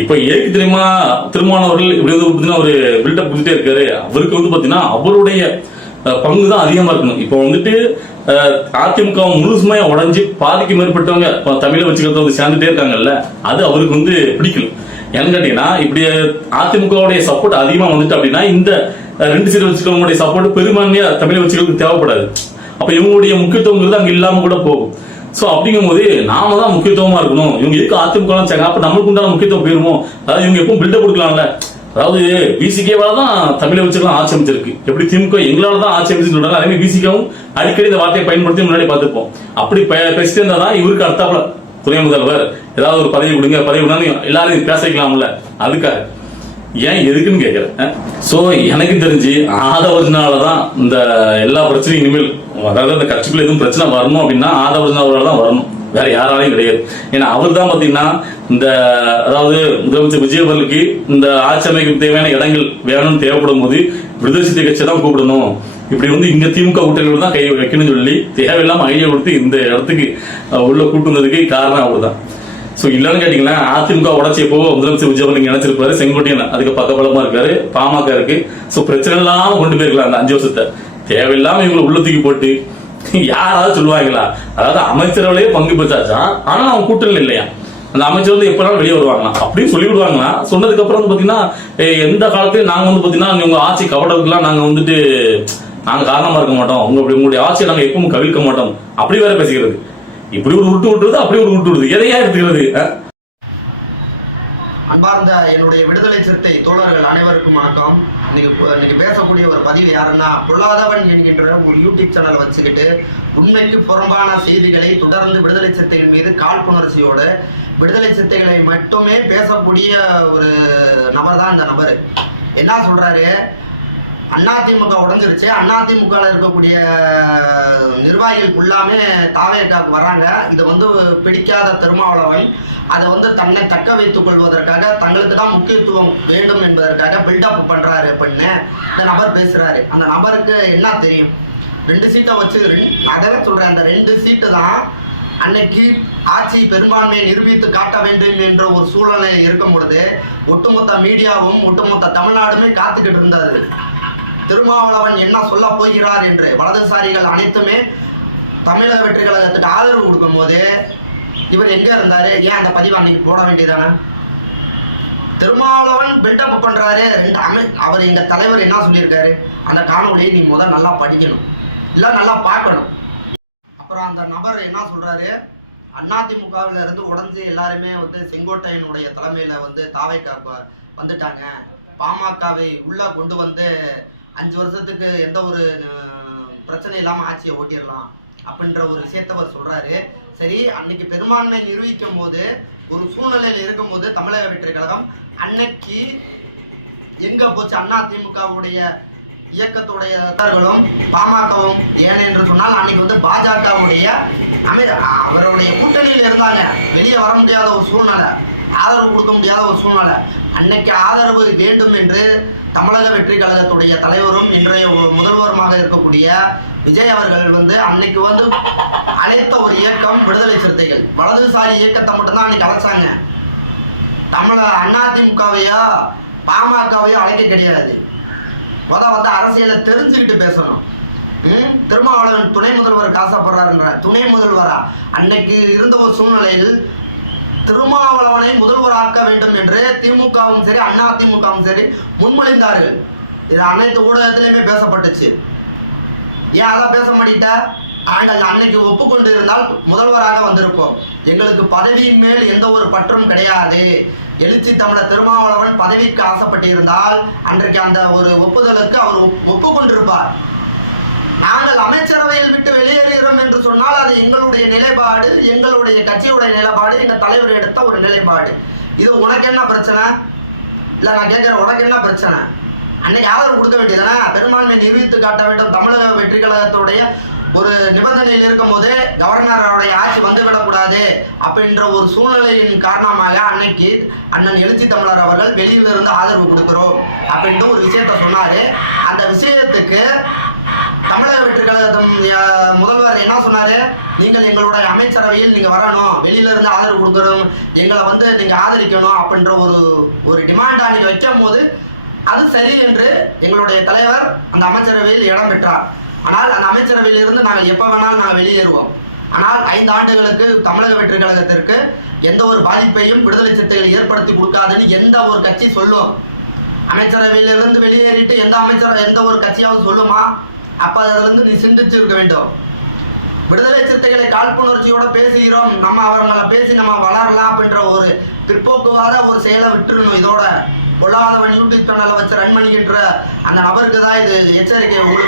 இப்ப ஏக்கு தெரியுமா திருமாவளவர்கள் இப்படி வந்து பாத்தீங்கன்னா ஒரு பில்டப் கொடுத்துட்டே இருக்காரு. அவருக்கு வந்து பாத்தீங்கன்னா அவருடைய பங்கு தான் அதிகமா இருக்கணும். இப்போ வந்துட்டு அதிமுக முழுசுமையா உடஞ்சி பாதிக்கு மேற்பட்டவங்க தமிழை வச்சுக்கிறத வந்து சேர்ந்துட்டே இருக்காங்கல்ல, அது அவருக்கு வந்து பிடிக்கல. ஏன்னு கேட்டீங்கன்னா இப்படி அதிமுகவுடைய சப்போர்ட் அதிகமா வந்துட்டு அப்படின்னா இந்த 2 சீட் வச்சுக்கிறவங்களுடைய சப்போர்ட் பெரும்பான்மையா தமிழை வச்சுக்கிறதுக்கு தேவைப்படாது. அப்ப இவங்களுடைய முக்கியத்துவங்கிறது அங்க இல்லாம கூட போகும். சோ அப்படிங்கும் போது நாம தான் முக்கியத்துவமா இருக்கணும். இவங்க எதுக்கு அதிமுக அப்ப நம்மளுக்கு உண்டான முக்கியத்துவம் போயிருமோ. அதாவது இவங்க எப்பவும் பில்டப் கொடுக்கலாம்ல. அதாவது பிசிகேவால தான் தமிழை வச்சுக்கலாம் ஆட்சி அமைச்சிருக்கு. எப்படி திமுக எங்களால தான் ஆட்சி அமைச்சு சொல்றாங்க, அதே மாதிரி பிசிகவும் அடிக்கடி இந்த வார்த்தையை பயன்படுத்தி முன்னாடி பார்த்துப்போம். அப்படி பேசிட்டு இருந்தா தான் இவருக்கு அடுத்தாப்புல துணை முதல்வர் ஏதாவது ஒரு பதவி கொடுங்க, பதவி கொடுங்க எல்லாரும் பேசிக்கலாம்ல. அதுக்காக ஏன் எதுக்குன்னு கேட்கிறேன். சோ எனக்கு தெரிஞ்சு ஆதவர்ஜனாலதான் இந்த எல்லா பிரச்சனையும் இனிமேல், அதாவது அந்த கட்சிக்குள்ள எதுவும் பிரச்சனை வரணும் அப்படின்னா ஆதவர்ஜனால தான் வரணும், வேற யாராலையும் கிடையாது. ஏன்னா அவர் தான் பாத்தீங்கன்னா இந்த அதாவது முதலமைச்சர் விஜய் அவர்களுக்கு இந்த ஆட்சி அமைக்க தேவையான இடங்கள் வேணும்னு தேவைப்படும் போது விடுதலை சிறுத்தை கட்சியை தான் கூப்பிடணும், இப்படி வந்து இங்க திமுக கூட்டணியோட தான் கை வைக்கணும்னு சொல்லி தேவையில்லாம ஐடியா கொடுத்து இந்த இடத்துக்கு உள்ள கூட்டு வந்ததுக்கு காரணம் அவர் தான். சோ இல்லன்னு கேட்டீங்கன்னா அதிமுக உடச்சியப்போ முதலமைச்சர் விஜய் நீங்க நினைச்சிருப்பாரு, செங்கோட்டையன் அதுக்கு பக்கபலமா இருக்காரு, பாமக இருக்கு. சோ பிரச்சனை இல்லாம கொண்டு போயிருக்கலாம் அந்த 5 வருஷத்தை. தேவையில்லாம இவங்களை உள்ள தூக்கி போட்டு யாராவது சொல்லுவாங்களா? அதாவது அமைச்சரவையே பங்கு பெற்றாச்சா, ஆனா அவங்க கூட்டணி இல்லையா, அந்த அமைச்சர் வந்து எப்பனாலும் வெளியே வருவாங்களா அப்படின்னு சொல்லி விடுவாங்களா. சொன்னதுக்கு அப்புறம் வந்து பாத்தீங்கன்னா எந்த காலத்திலயும் நாங்க வந்து பாத்தீங்கன்னா உங்க ஆட்சி கவடத்துக்குலாம் நாங்க வந்துட்டு நாங்க காரணமா இருக்க மாட்டோம், உங்களுடைய ஆட்சியை நாங்க எப்பவும் கவிழ்க்க மாட்டோம் அப்படி வேற பேசிக்கிறது. இப்படி ஒரு உருட்டு விட்டுறது, அப்படி ஒரு உருட்டு விடுறது, எதையா எடுத்துக்கிறது. அன்பார்ந்த என்னுடைய விடுதலை சிறுத்தை தோழர்கள் அனைவருக்கும் வணக்கம். இன்னைக்கு பேசக்கூடிய ஒரு பதிவு யாருன்னா, பொல்லாதவன் என்கின்ற ஒரு யூடியூப் சேனல் வச்சுக்கிட்டு உண்மைக்கு புறம்பான செய்திகளை தொடர்ந்து விடுதலை சிறுத்தைகள் மீது காழ்ப்புணர்ச்சியோடு விடுதலை சிறுத்தைகளை மட்டுமே பேசக்கூடிய ஒரு நபர் தான் இந்த நபர். என்ன சொல்றாரு, அதிமுக உடஞ்சிருச்சு, அதிமுக இருக்கக்கூடிய நிர்வாகிகள் ஃபுல்லாமே தாவேக்காவுக்கு வர்றாங்க, இதை வந்து பிடிக்காத திருமாவளவன் அதை வந்து தன்னை தக்க வைத்துக் கொள்வதற்காக தங்களுக்கு தான் முக்கியத்துவம் வேண்டும் என்பதற்காக பில்டப் பண்றாரு அப்படின்னு இந்த நபர் பேசுறாரு. அந்த நபருக்கு என்ன தெரியும், 2 சீட்டை வச்சு அதான் சொல்றேன், அந்த 2 சீட்டு தான் அன்னைக்கு ஆட்சி பெரும்பான்மையை நிரூபித்து காட்ட வேண்டும் என்ற ஒரு சூழ்நிலை இருக்கும் பொழுது ஒட்டுமொத்த மீடியாவும் ஒட்டுமொத்த தமிழ்நாடுமே காத்துக்கிட்டு இருந்தது திருமாவளவன் என்ன சொல்ல போகிறார் என்று. வலதுசாரிகள் அனைத்துமே தமிழக வெற்றி கழகத்துக்கு ஆதரவு கொடுக்கும் போது இவர் எங்க இருந்தாரு, ஏன் அந்த பதிவு அன்னைக்கு போட வேண்டியதானே? திருமாவளவன் பில்டப் பண்றாரு. அவர் எங்க தலைவர் என்ன சொல்லியிருக்காரு, அந்த காணொலியை நீ முதல் நல்லா படிக்கணும், இல்ல நல்லா பார்க்கணும். அப்புறம் அந்த நபர் என்ன சொல்றாரு, அதிமுகவில இருந்து உடஞ்சு எல்லாருமே வந்து செங்கோட்டையனுடைய தலைமையில வந்து தாவேக்காக்கு வந்துட்டாங்க, பாமகவை உள்ள கொண்டு வந்து 5 வருஷத்துக்கு எந்த ஒரு பிரச்சனை இல்லாம ஆட்சியை ஓட்டிடலாம் அப்படின்ற ஒரு விஷயத்த அவர் சொல்றாரு. சரி, அன்னைக்கு பெரும்பான்மை நிரூபிக்கும் போது ஒரு சூழ்நிலையில் இருக்கும் போது தமிழக வெற்றி கழகம் அன்னைக்கு எங்க போச்சு? அதிமுகவுடைய இயக்கத்துடைய பாமகவும் ஏன் என்று சொன்னால் அன்னைக்கு வந்து பாஜகவுடைய அவருடைய கூட்டணியில் இருந்தாங்க, வெளியே வர முடியாத ஒரு சூழ்நிலை, ஆதரவு கொடுக்க முடியாத ஒரு சூழ்நிலை. அன்னைக்கு ஆதரவு வேண்டும் என்று தமிழக வெற்றி கழகத்துடைய தலைவரும் இன்றைய முதல்வருமாக இருக்கக்கூடிய விஜய் அவர்கள் வந்து அன்னைக்கு வந்து அழைத்த ஒரு இயக்கம் விடுதலை சிறுத்தைகள். வலதுசாரி இயக்கத்தை மட்டும்தான் அன்னைக்கு அழைச்சாங்க, அதிமுகவையோ பாமகவையோ அழைக்க கிடையாது. வந்து அரசியலை தெரிஞ்சுக்கிட்டு பேசணும். திருமாவளவன் துணை முதல்வர் ஆசைப்படுறாருன்ற துணை முதல்வரா அன்னைக்கு இருந்த ஒரு சூழ்நிலையில் திருமாவளவனை முதல்வராக்க வேண்டும் என்று திமுகவும் சரி அதிமுகவும் சரி முன்மொழிந்தார்கள். இது அனைத்து ஊடகத்திலுமே பேசப்பட்டுச்சு. ஏன் அதை பேச மாட்டீங்க? நாங்கள் அன்னைக்கு ஒப்புக்கொண்டு இருந்தால் முதல்வராக வந்திருப்போம். எங்களுக்கு பதவியின் மேல் எந்த ஒரு பற்றும் கிடையாது. எழுச்சி தமிழர் திருமாவளவன் பதவிக்கு ஆசைப்பட்டிருந்தால் அன்றைக்கு அந்த ஒரு ஒப்புதலுக்கு அவர் ஒப்புக்கொண்டிருப்பார். நாங்கள் அமைச்சரவையில் விட்டு வெளியேறுகிறோம் என்று சொன்னால் அது எங்களுடைய நிலைப்பாடு, எங்களுடைய கட்சியுடைய நிலைப்பாடு, எங்கள் தலைவர் எடுத்த ஒரு நிலைப்பாடு. இது உனக்கு என்ன பிரச்சனை? இல்லை நான் கேட்குறேன், உனக்கு என்ன பிரச்சனை? அன்னைக்கு ஆதரவு கொடுக்க வேண்டியதுதானே? பெரும்பான்மை நிரூபித்து காட்ட வேண்டும் தமிழக வெற்றி கழகத்துடைய ஒரு நிபந்தனையில் இருக்கும் போது கவர்னருடைய ஆட்சி வந்துவிடக்கூடாது அப்படின்ற ஒரு சூழ்நிலையின் காரணமாக அன்னைக்கு அண்ணன் எழுச்சி தமிழர் அவர்கள் வெளியிலிருந்து ஆதரவு கொடுக்கிறோம் அப்படின்ட்டு ஒரு விஷயத்த சொன்னாரு. அந்த விஷயத்துக்கு தமிழக வெற்றி கழகத்தின் முதல்வர் என்ன சொன்னாரு, நீங்கள் எங்களுடைய அமைச்சரவையில் நீங்க வரணும், வெளியில இருந்து ஆதரவு கொடுக்கணும், எங்களை வந்து நீங்க ஆதரிக்கணும் அப்படின்ற ஒரு டிமாண்ட் அன்னைக்கு வைக்கும் போது அது சரி என்று எங்களுடைய தலைவர் அந்த அமைச்சரவையில் இடம் பெற்றார். ஆனால் அந்த அமைச்சரவையில் இருந்து நாங்கள் எப்ப வேணாலும் நாங்கள் வெளியேறுவோம். ஆனால் 5 ஆண்டுகளுக்கு தமிழக வெற்றி கழகத்திற்கு எந்த ஒரு பாதிப்பையும் விடுதலை சிறுத்தைகள் ஏற்படுத்தி கொடுக்காதுன்னு எந்த ஒரு கட்சி சொல்லும்? அமைச்சரவையிலிருந்து வெளியேறிட்டு எந்த ஒரு கட்சியாவது சொல்லுமா? அப்ப அதுல இருந்து நீ சிந்திச்சு இருக்க வேண்டும். விடுதலை சிறுத்தைகளை காழ்ப்புணர்ச்சியோட பேசுகிறோம், நம்ம அவர்களை பேசி நம்ம வளரலாம் அப்படின்ற ஒரு பிற்போக்குவாத ஒரு செயலை விட்டுருணும். இதோட பொல்லாதவன் யூடியூப் சேனலை வச்சு ரன் பண்ணிக்கின்ற அந்த நபருக்கு தான் இது எச்சரிக்கை. உங்களுக்கு